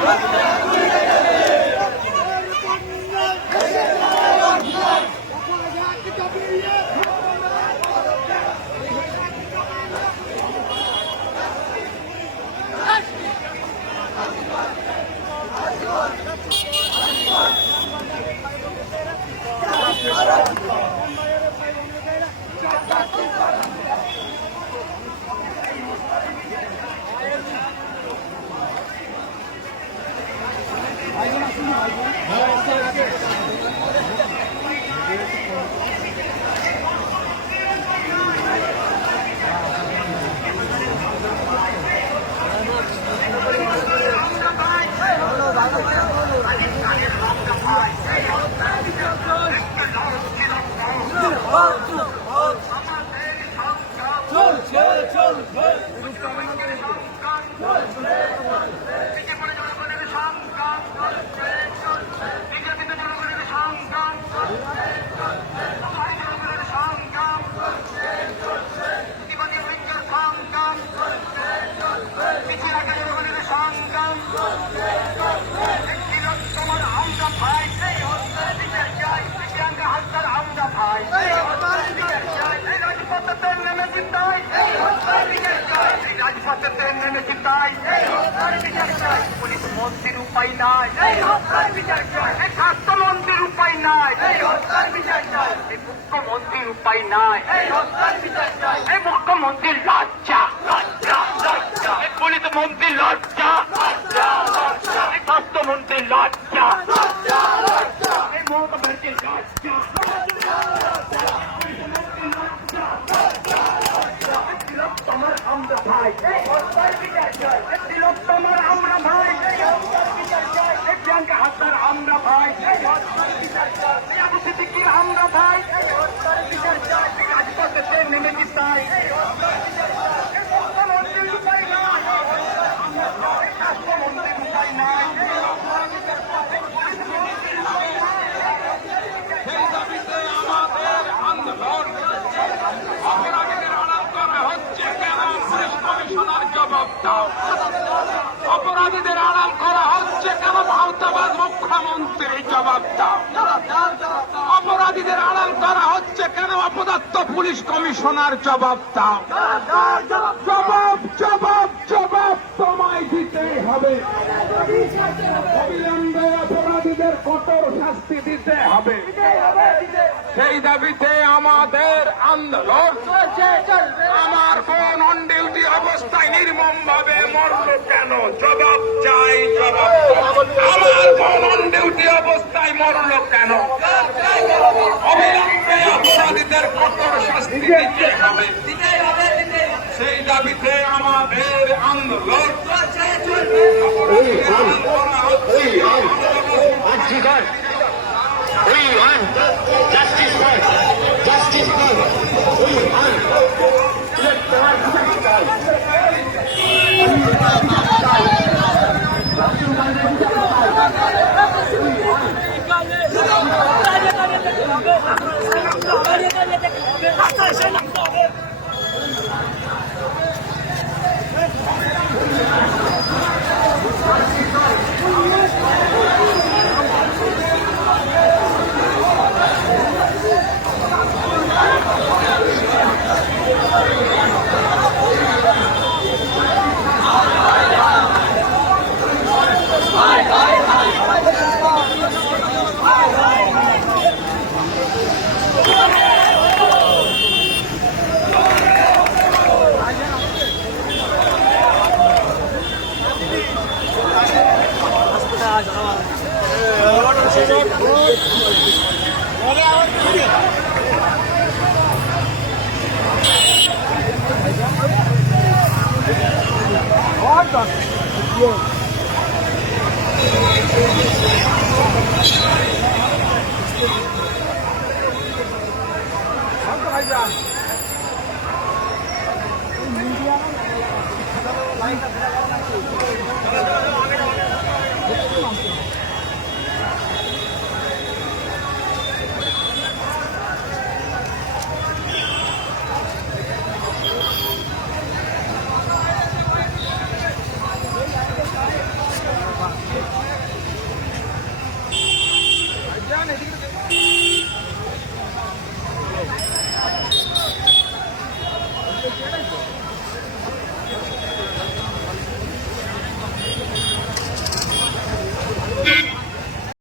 감사합니다. মন্ত্রীর উপায় নাই। স্বাস্থ্যমন্ত্রীর উপায় নাই। এই মুখ্যমন্ত্রীর উপায় নাই। এই মুখ্যমন্ত্রীর লজ্জা। এই পুলিশ মন্ত্রীর লজ্জা। স্বাস্থ্যমন্ত্রীর লজ্জা। এই মমতা ব্যানার্জির লজ্জা তোমার আমরা ভাই তোমার আমরা ভাই প্রিয়াঙ্কা হাসার আমরা ভাই আবু সিদ্দিকির আমরা ভাই রাজপথে ফের নেমেছি তাই মুখ্যমন্ত্রীর উপায় নাই স্বাস্থ্যমন্ত্রীর উপায় নাই সেই দাবিতে আমাদের আন্দোলন অপরাধীদের আড়াল করা হচ্ছে কেন পুলিশ কমিশনার জবাব দাও অপরাধীদের আড়াল করা হচ্ছে কেন ভারতাবাদ মুখ্যমন্ত্রী জবাব দাও। অপরাধীদের আড়াল করা হচ্ছে কেন? অপদার্থ পুলিশ কমিশনার জবাব দাও। জবাব জবাব জবাব তোমায় দিতেই হবে। অবিলম্বে অপরাধীদের কঠোর শাস্তি দিতে হবে। সেই দাবিতে আমাদের আন্দোলন। অবস্থায় নির্মম ভাবে মরল কেন? জবাব চাই জবাব আমার ডিউটি অবস্থায় মরল কেন? অবিলম্বে অপরাধীদের কঠোর শাস্তি দিতে হবে। সেই দাবিতে আমাদের আন্দোলন করা হচ্ছে। ভাই